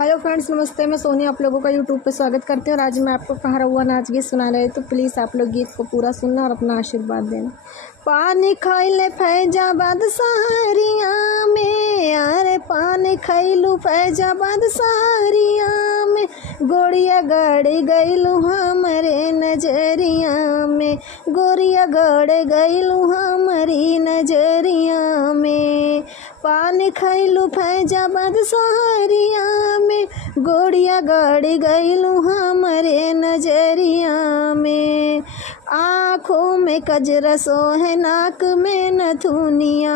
Hello friends, नमस्ते। मैं सोनी आप लोगों का यूट्यूब पे स्वागत करती हूँ और आज मैं आपको कहा हुआ नाच गीत सुना रही, तो प्लीज़ आप लोग गीत को पूरा सुनना और अपना आशीर्वाद देना। पानी खैले फैजाबाद सहरिया में, अरे पानी खैलू फैजाबाद सहरिया में, गोड़िया गड़ गईलू हमरे नजरिया में, गोरिया गड़ गईलू हमारी नजरिया में। पानी खैलू फैजाबाद सहरिया में, गोड़िया गड़ गईलू हमरे नजरिया में। आँखों में कजरा सोहे, नाक में नथुनिया,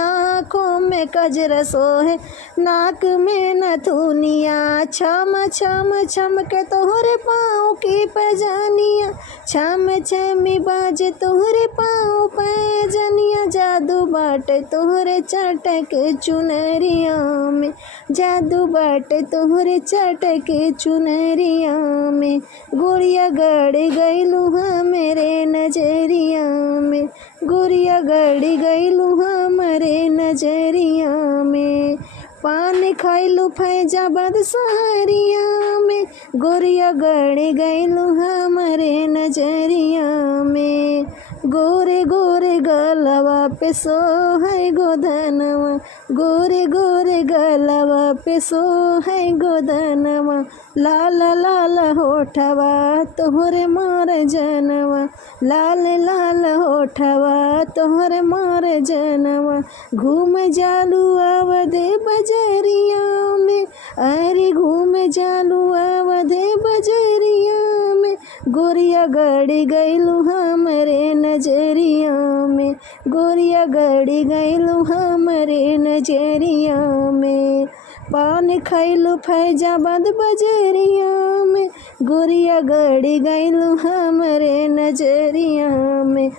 आँखों में कजरा सोहे, नाक में नथुनिया। छम छम छम के तोहरे पाँव की पैजनिया, छम छमी बाजे तोहरे पाँव पैजनिया। जादू बाटे तोहरे चटक चुनरिया में, जादू बाटे तोहरे चटक चुनरिया में। गोरिया गड़ गईलू हमरे नजरिया में, गोरिया गड़ गईलू हमरे नजरिया में। पानी खैलू फैजाबाद सहरिया में, गोरिया गड़ गईलू हमरे नजरिया में। गोरे गोरे गलवा पे सोहे गोदनवा, गोरे गोरे गलवा पे सोहे गोदनवा। लाल लाल होठवा तोहरे मार जनवा, लाल लाल होठवा तोहरे मार जनवा। घूम जालू आवदे बजरिया में, अरे घूम जालू आवदे बजरिया में। गोरिया गड़ गईलू हमरे नजरिया में, गोरिया गड़ गईलू हमरे नजरिया में। पान खैलू फैजाबाद बजरिया में, गोरिया गड़ गईलू हमरे नजरिया में,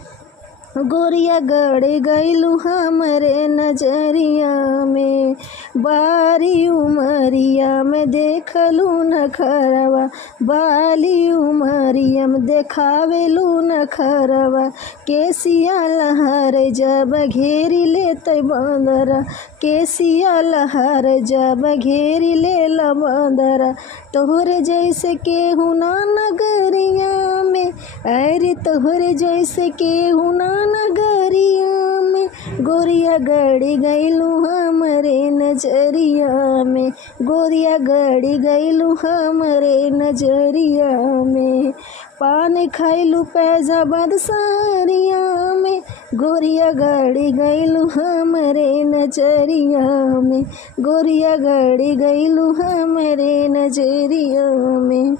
गोरिया गड़ गईलू हमरे नजरिया में। बारी उमरिया में देखलू नखरवा, बाली उमरिया में देखावेलू नखरवा। केसिया लहर जब घेरी लेते बंदरा, केसिया लहर जब घेरी ले ला बंदरा। तोहरे जैसे केहू ना नगरिया में, अरे तोहरे जैसे केहू ना नगरिया में। गोरिया गड़ गईलू हमरे नजरिया में, गोरिया गड़ गईलू हमरे नजरिया में। पान खैलू फैजाबाद सहरिया में, गोरिया गड़ गईलू हमरे नजरिया में, गोरिया गड़ गईलू हमरे नजरिया में।